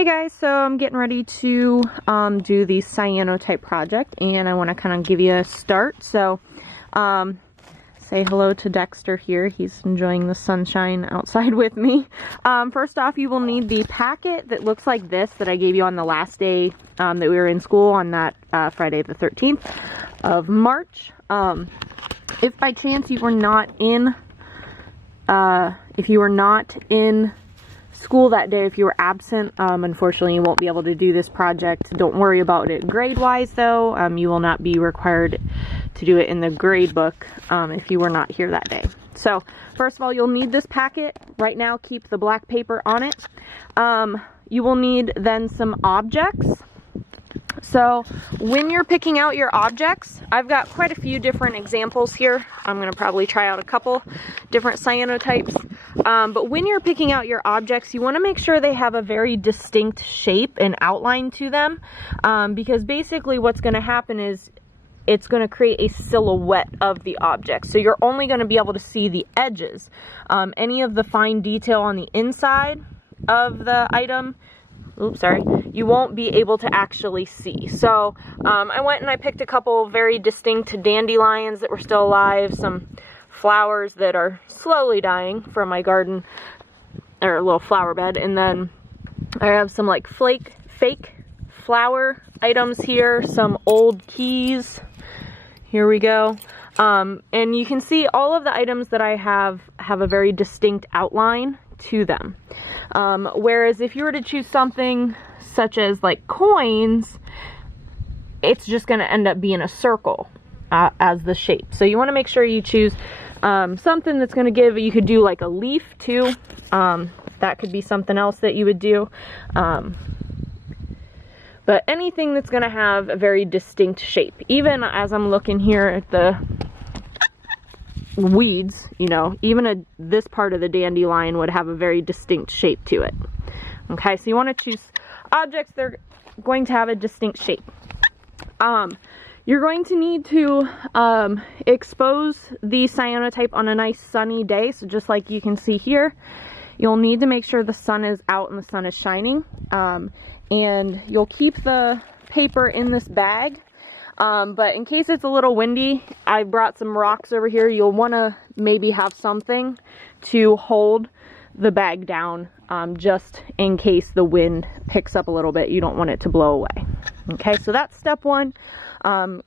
Hey guys, so I'm getting ready to do the cyanotype project, and I want to kind of give you a start. So say hello to Dexter here. He's enjoying the sunshine outside with me. First off, you will need the packet that looks like this that I gave you on the last day that we were in school on that Friday the 13th of March. If by chance you were not in school that day, if you were absent, unfortunately you won't be able to do this project. Don't worry about it grade wise though. You will not be required to do it in the grade book if you were not here that day. So first of all, you'll need this packet. Right now, keep the black paper on it. You will need then some objects. So when you're picking out your objects, I've got quite a few different examples here. I'm going to probably try out a couple different cyanotypes. But when you're picking out your objects, you want to make sure they have a very distinct shape and outline to them, because basically what's going to happen is it's going to create a silhouette of the object. So you're only going to be able to see the edges. Any of the fine detail on the inside of the item, you won't be able to actually see. So I went and I picked a couple very distinct dandelions that were still alive, some flowers that are slowly dying from my garden, or a little flower bed, and then I have some like fake flower items here, some old keys. Here we go. And you can see all of the items that I have a very distinct outline to them. Whereas if you were to choose something such as like coins, it's just going to end up being a circle as the shape. So you want to make sure you choose something that's going to give, you could do like a leaf too. That could be something else that you would do. But anything that's going to have a very distinct shape. Even as I'm looking here at the weeds, you know, even this part of the dandelion would have a very distinct shape to it. Okay, so you want to choose objects that are going to have a distinct shape. You're going to need to expose the cyanotype on a nice sunny day. So just like you can see here, you'll need to make sure the sun is out and the sun is shining. And you'll keep the paper in this bag. But in case it's a little windy, I brought some rocks over here. You'll want to maybe have something to hold the bag down, just in case the wind picks up a little bit. You don't want it to blow away. Okay, so that's step one.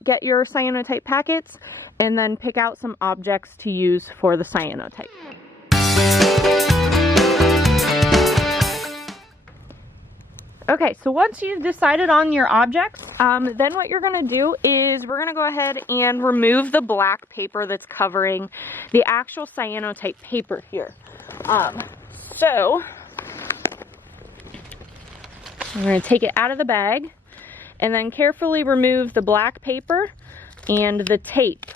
Get your cyanotype packets and then pick out some objects to use for the cyanotype. Okay, so once you've decided on your objects, then what you're going to do is we're going to go ahead and remove the black paper that's covering the actual cyanotype paper here. So we're going to take it out of the bag and then carefully remove the black paper and the tape.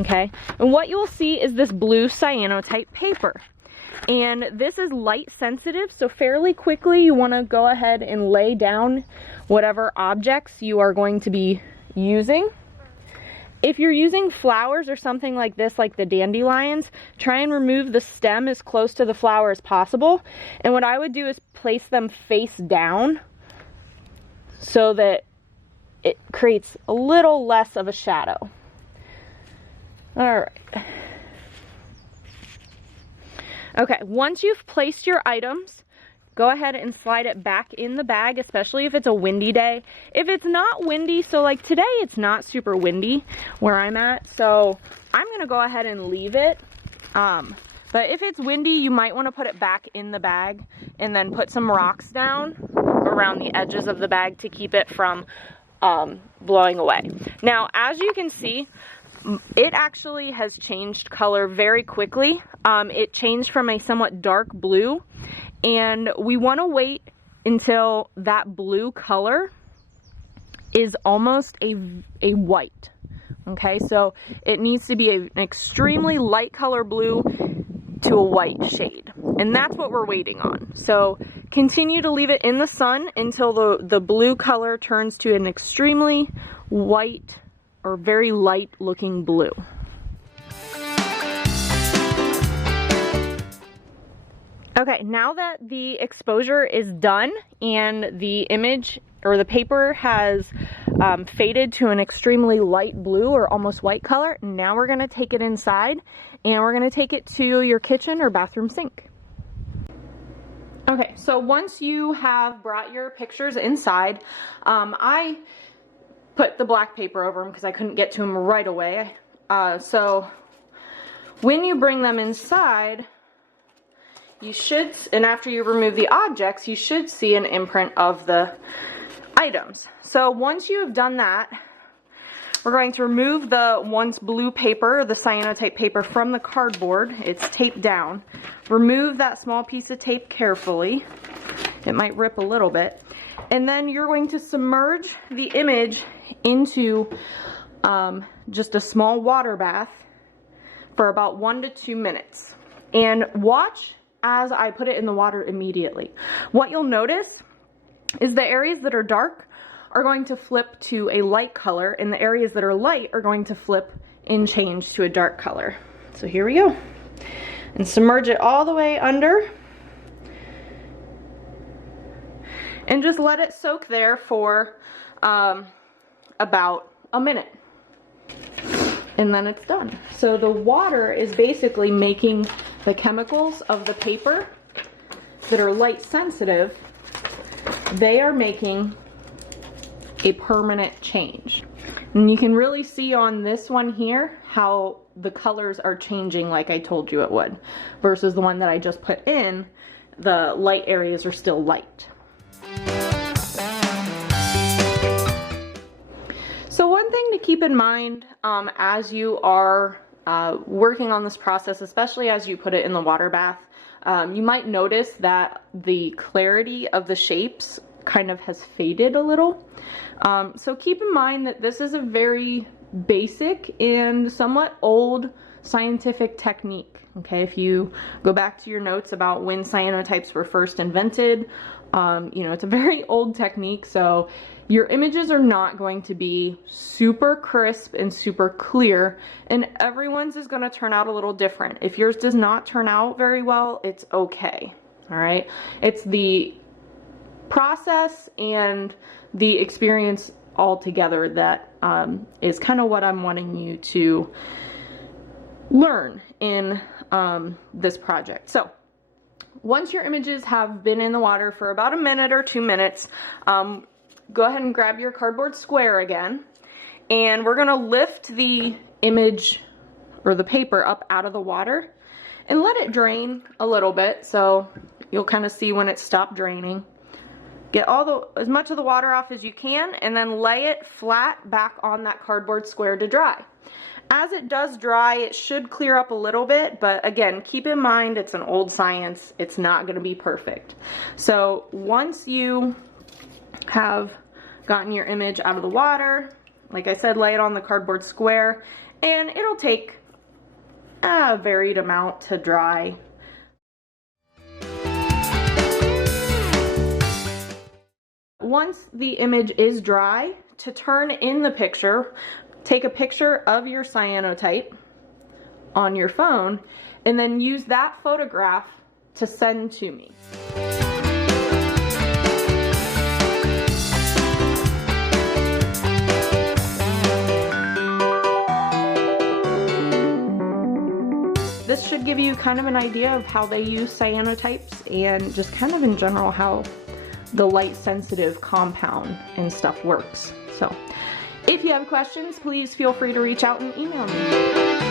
Okay, and what you'll see is this blue cyanotype paper. And this is light sensitive, so fairly quickly you want to go ahead and lay down whatever objects you are going to be using. If you're using flowers or something like this, like the dandelions, try and remove the stem as close to the flower as possible. And what I would do is place them face down so that it creates a little less of a shadow. All right. Okay, once you've placed your items, go ahead and slide it back in the bag, especially if it's a windy day. If it's not windy, so like today it's not super windy where I'm at, so I'm going to go ahead and leave it. But if it's windy, you might want to put it back in the bag and then put some rocks down around the edges of the bag to keep it from blowing away. Now, as you can see, it actually has changed color very quickly. It changed from a somewhat dark blue, and we want to wait until that blue color is almost a white. Okay, so it needs to be an extremely light color blue to a white shade, and that's what we're waiting on. So continue to leave it in the sun until the blue color turns to an extremely white or very light looking blue. Okay, now that the exposure is done and the image or the paper has faded to an extremely light blue or almost white color, now we're gonna take it inside and we're gonna take it to your kitchen or bathroom sink. Okay, so once you have brought your pictures inside, I put the black paper over them because I couldn't get to them right away. So when you bring them inside, you should, and after you remove the objects, you should see an imprint of the items. So once you have done that, we're going to remove the once blue paper, the cyanotype paper, from the cardboard. It's taped down. Remove that small piece of tape carefully. It might rip a little bit. And then you're going to submerge the image into just a small water bath for about 1 to 2 minutes. And watch as I put it in the water immediately. What you'll notice is the areas that are dark are going to flip to a light color, and the areas that are light are going to flip and change to a dark color. So here we go. And submerge it all the way under. And just let it soak there for about a minute. And then it's done. So the water is basically making the chemicals of the paper that are light sensitive, they are making a permanent change. And you can really see on this one here how the colors are changing like I told you it would, versus the one that I just put in, the light areas are still light. So one thing to keep in mind as you are working on this process, especially as you put it in the water bath, you might notice that the clarity of the shapes kind of has faded a little. So keep in mind that this is a very basic and somewhat old scientific technique. Okay, if you go back to your notes about when cyanotypes were first invented, you know, it's a very old technique, so your images are not going to be super crisp and super clear, and everyone's is going to turn out a little different. If yours does not turn out very well, it's okay. All right, it's the process and the experience all together that is kind of what I'm wanting you to learn in this project. So once your images have been in the water for about 1 minute or 2 minutes, go ahead and grab your cardboard square again, and we're going to lift the image or the paper up out of the water and let it drain a little bit, so you'll kind of see when it stopped draining. Get as much of the water off as you can, and then lay it flat back on that cardboard square to dry. As it does dry, it should clear up a little bit, but again, keep in mind it's an old science. It's not going to be perfect. So once you have gotten your image out of the water, like I said, lay it on the cardboard square, and it'll take a varied amount to dry. Once the image is dry, to turn in the picture, take a picture of your cyanotype on your phone and then use that photograph to send to me. This should give you kind of an idea of how they use cyanotypes and just kind of in general how the light sensitive compound and stuff works. So if you have questions, please feel free to reach out and email me.